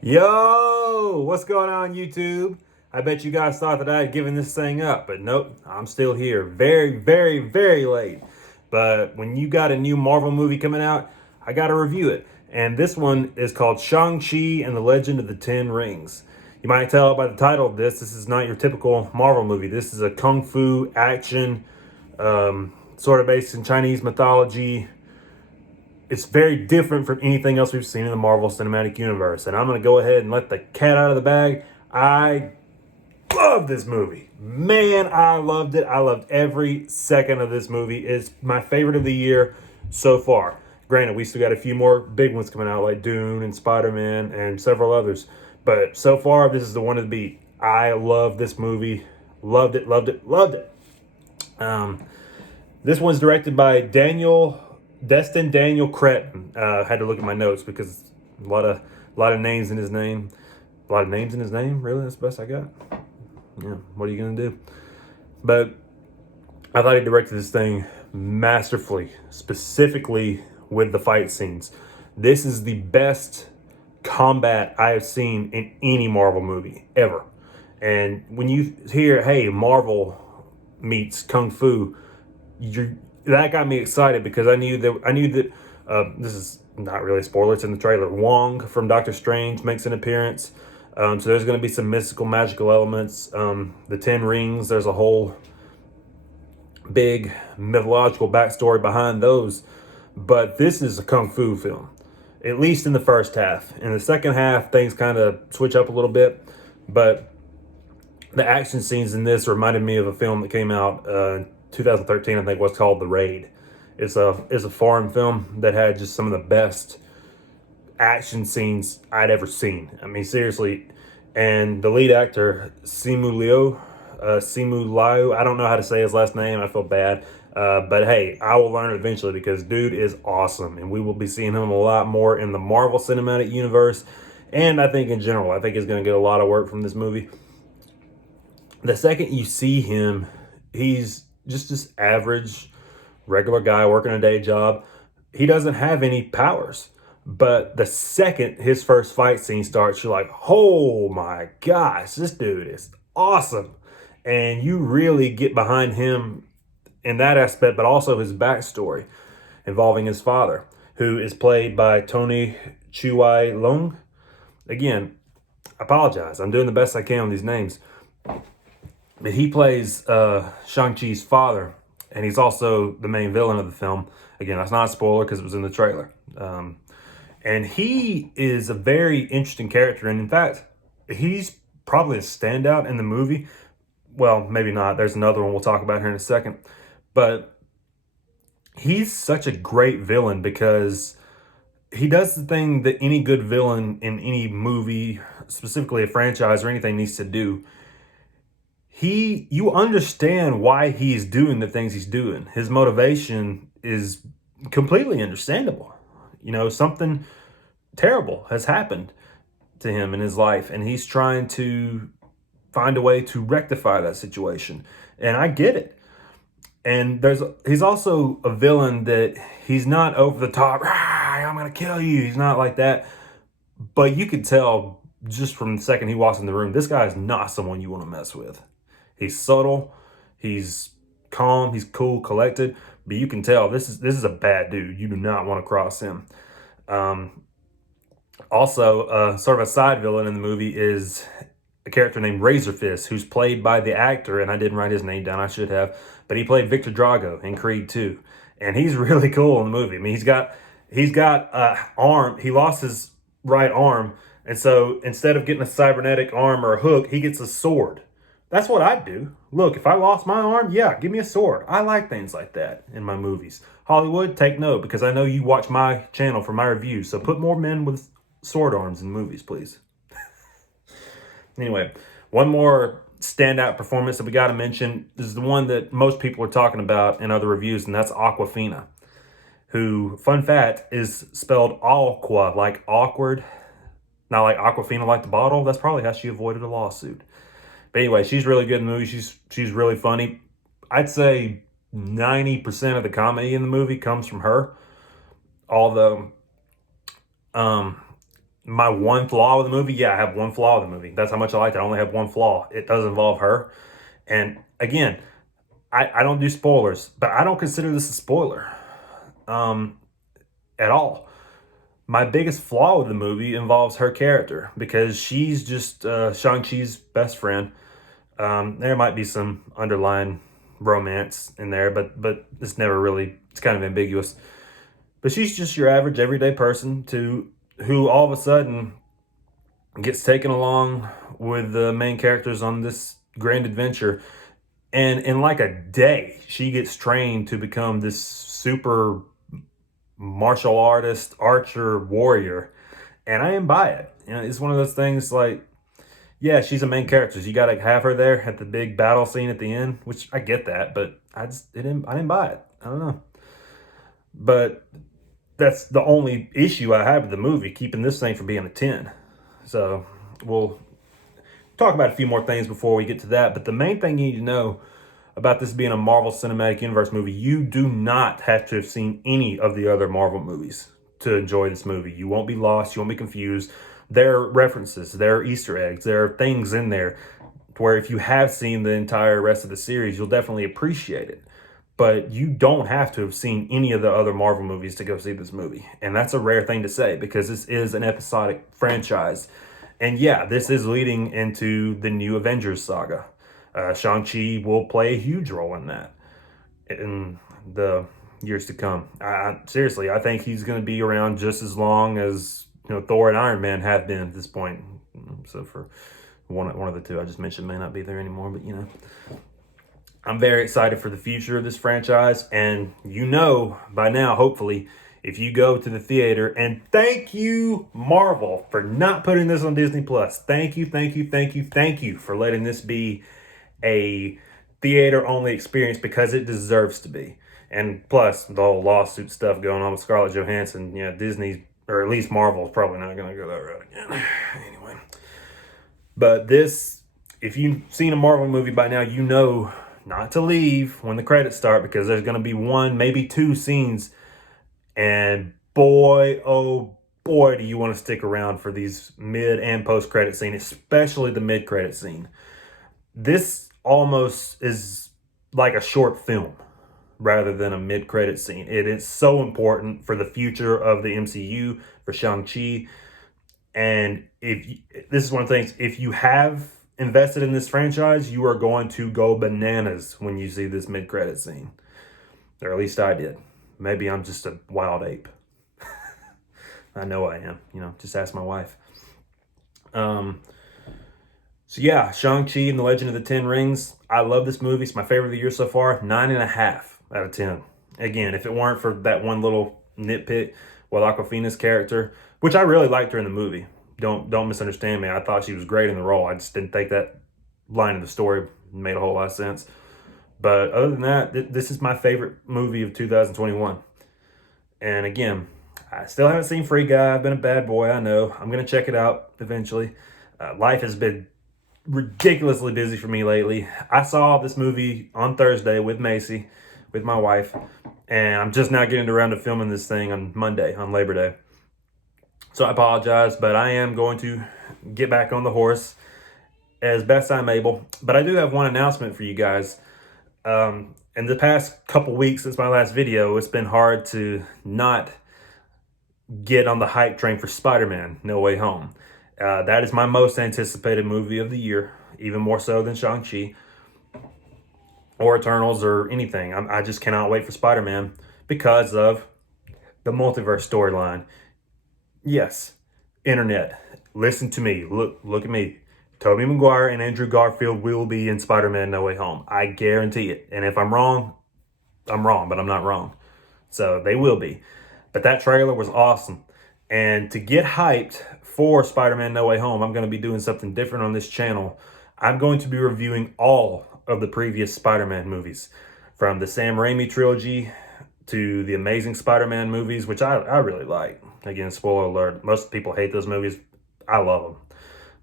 Yo, what's going on, YouTube? I bet you guys thought that I had given this thing up, but nope, I'm still here. Very, very, very late. But when you got a new Marvel movie coming out, I got to review it. And this one is called Shang-Chi and the Legend of the Ten Rings. You might tell by the title of this is not your typical Marvel movie. This is a kung fu action, sort of based in Chinese mythology. It's very different from anything else we've seen in the Marvel Cinematic Universe. And I'm going to go ahead and let the cat out of the bag. I love this movie. Man, I loved it. I loved every second of this movie. It's my favorite of the year so far. Granted, we still got a few more big ones coming out like Dune and Spider-Man and several others. But so far, this is the one to beat. I love this movie. Loved it, loved it, loved it. Um, this one's directed by Destin Daniel Cretton. Had to look at my notes because a lot of names in his name. A lot of names in his name. Really, that's the best I got. Yeah. What are you gonna do? But I thought he directed this thing masterfully, specifically with the fight scenes. This is the best combat I have seen in any Marvel movie ever. And when you hear, hey, Marvel meets Kung Fu, that got me excited because I knew that this is not really a spoiler. It's in the trailer. Wong from Doctor Strange makes an appearance. So there's going to be some mystical, magical elements. The Ten Rings. There's a whole big mythological backstory behind those. But this is a kung fu film, at least in the first half. In the second half, things kind of switch up a little bit. But the action scenes in this reminded me of a film that came out 2013, I think, was called The Raid. It's a foreign film that had just some of the best action scenes I'd ever seen. I mean, seriously. And the lead actor, Simu Liu, I don't know how to say his last name. I feel bad. But hey, I will learn it eventually because dude is awesome. And we will be seeing him a lot more in the Marvel Cinematic Universe. And I think in general, I think he's going to get a lot of work from this movie. The second you see him, he's just this average, regular guy working a day job. He doesn't have any powers. But the second his first fight scene starts, you're like, oh my gosh, this dude is awesome. And you really get behind him in that aspect, but also his backstory involving his father, who is played by Tony Chiwai Long. Again, I apologize. I'm doing the best I can on these names. But he plays Shang-Chi's father, and he's also the main villain of the film. Again, that's not a spoiler because it was in the trailer. And he is a very interesting character. And in fact, he's probably a standout in the movie. Well, maybe not. There's another one we'll talk about here in a second. But he's such a great villain because he does the thing that any good villain in any movie, specifically a franchise or anything, needs to do. You understand why he's doing the things he's doing. His motivation is completely understandable. You know, something terrible has happened to him in his life, and he's trying to find a way to rectify that situation. And I get it. And he's also a villain that he's not over the top, I'm gonna kill you. He's not like that. But you could tell just from the second he walks in the room, this guy is not someone you want to mess with. He's subtle, he's calm, he's cool, collected, but you can tell this is a bad dude. You do not want to cross him. Also, sort of a side villain in the movie is a character named Razor Fist, who's played by the actor, and I didn't write his name down, I should have, but he played Victor Drago in Creed 2. And he's really cool in the movie. I mean, he's got arm, he lost his right arm, and so instead of getting a cybernetic arm or a hook, he gets a sword. That's what I'd do. Look, if I lost my arm, yeah, give me a sword. I like things like that in my movies. Hollywood, take note, because I know you watch my channel for my reviews, so put more men with sword arms in movies, please. Anyway, one more standout performance that we got to mention is the one that most people are talking about in other reviews, and that's Aquafina, who, fun fact, is spelled aqua, like awkward, not like Aquafina like the bottle. That's probably how she avoided a lawsuit. But anyway, she's really good in the movie. She's really funny. I'd say 90% of the comedy in the movie comes from her. Although my one flaw with the movie, yeah, I have one flaw with the movie. That's how much I liked it. I only have one flaw. It does involve her. And again, I don't do spoilers, but I don't consider this a spoiler at all. My biggest flaw with the movie involves her character because she's just Shang-Chi's best friend. There might be some underlying romance in there, but it's never really, it's kind of ambiguous. But she's just your average everyday person who all of a sudden gets taken along with the main characters on this grand adventure. And in like a day, she gets trained to become this super martial artist, archer, warrior. And I am by it. You know, it's one of those things like, yeah, she's a main character. So you got to have her there at the big battle scene at the end, which I get that, but I didn't buy it. I don't know. But that's the only issue I have with the movie, keeping this thing from being a 10. So we'll talk about a few more things before we get to that. But the main thing you need to know about this being a Marvel Cinematic Universe movie, you do not have to have seen any of the other Marvel movies to enjoy this movie. You won't be lost. You won't be confused. There are references. There are Easter eggs. There are things in there where if you have seen the entire rest of the series, you'll definitely appreciate it. But you don't have to have seen any of the other Marvel movies to go see this movie. And that's a rare thing to say because this is an episodic franchise. And yeah, this is leading into the new Avengers saga. Shang-Chi will play a huge role in that in the years to come. Seriously, I think he's going to be around just as long as Thor and Iron Man have been at this point. So for one of the two I just mentioned may not be there anymore, but I'm very excited for the future of this franchise. And by now, hopefully, if you go to the theater, and thank you, Marvel, for not putting this on Disney Plus. Thank you for letting this be a theater-only experience because it deserves to be. And plus, the whole lawsuit stuff going on with Scarlett Johansson, Disney, or at least Marvel, is probably not going to go that route again. Anyway. But this, if you've seen a Marvel movie by now, you know not to leave when the credits start because there's going to be one, maybe two scenes. And boy, oh boy, do you want to stick around for these mid and post-credit scene, especially the mid-credit scene. This almost is like a short film rather than a mid-credit scene. It is so important for the future of the MCU, for Shang-Chi. And this is one of the things, if you have invested in this franchise, you are going to go bananas when you see this mid-credit scene. Or at least I did. Maybe I'm just a wild ape. I know I am. Just ask my wife. So yeah, Shang-Chi and the Legend of the Ten Rings. I love this movie. It's my favorite of the year so far. 9.5 out of 10. Again, if it weren't for that one little nitpick with Aquafina's character, which I really liked her in the movie. Don't misunderstand me. I thought she was great in the role. I just didn't think that line of the story made a whole lot of sense. But other than that, this is my favorite movie of 2021. And again, I still haven't seen Free Guy. I've been a bad boy, I know. I'm going to check it out eventually. Life has been ridiculously busy for me lately. I saw this movie on Thursday with Macy, with my wife, and I'm just now getting around to filming this thing on Monday, on Labor Day. So I apologize, but I am going to get back on the horse as best I'm able. But I do have one announcement for you guys. In the past couple weeks since my last video, it's been hard to not get on the hype train for Spider-Man No Way Home. That is my most anticipated movie of the year, even more so than Shang-Chi or Eternals or anything. I just cannot wait for Spider-Man because of the multiverse storyline. Yes, internet, listen to me. Look at me. Tobey Maguire and Andrew Garfield will be in Spider-Man No Way Home. I guarantee it. And if I'm wrong, I'm wrong, but I'm not wrong. So they will be. But that trailer was awesome. And to get hyped for Spider-Man No Way Home, I'm going to be doing something different on this channel. I'm going to be reviewing all of the previous Spider-Man movies, from the Sam Raimi trilogy to the Amazing Spider-Man movies, which I really like. Again, spoiler alert, most people hate those movies. I love them.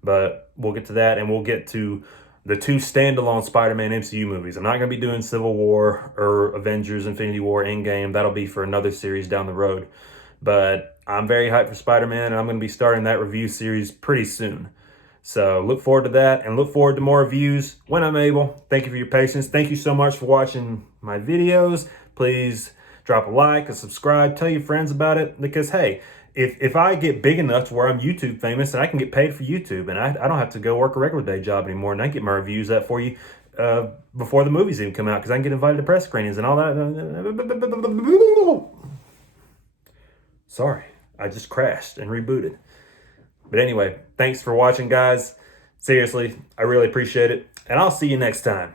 But we'll get to that, and we'll get to the two standalone Spider-Man MCU movies. I'm not going to be doing Civil War or Avengers, Infinity War, Endgame. That'll be for another series down the road. But I'm very hyped for Spider-Man, and I'm going to be starting that review series pretty soon. So look forward to that, and look forward to more reviews when I'm able. Thank you for your patience. Thank you so much for watching my videos. Please drop a like, a subscribe, tell your friends about it, because hey, if I get big enough to where I'm YouTube famous and I can get paid for YouTube, and I don't have to go work a regular day job anymore, and I get my reviews up for you before the movies even come out, because I can get invited to press screenings and all that. Sorry, I just crashed and rebooted. But anyway, thanks for watching, guys. Seriously, I really appreciate it, and I'll see you next time.